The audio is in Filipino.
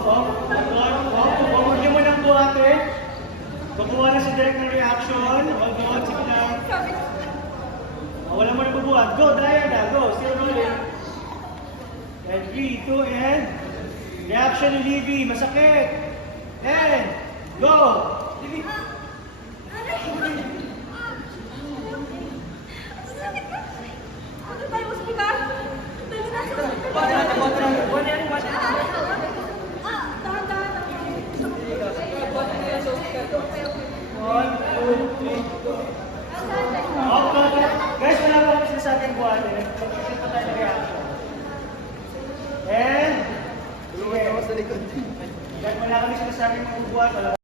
Huwag niyo mo ng buhate. Kukuha na si Direk ng reaction. Huwag mo, sige lang. Wala mo na bubuhat. Go, Daya na. Go, still rolling. And 3, 2, and reaction ni Libby. Masakit. And go. Libby. Guys, wala pa ako sinasabing buwan eh. Mag-shoot pa tayo ng reaction. And, sige. Guys, wala kami sinasabing buwan.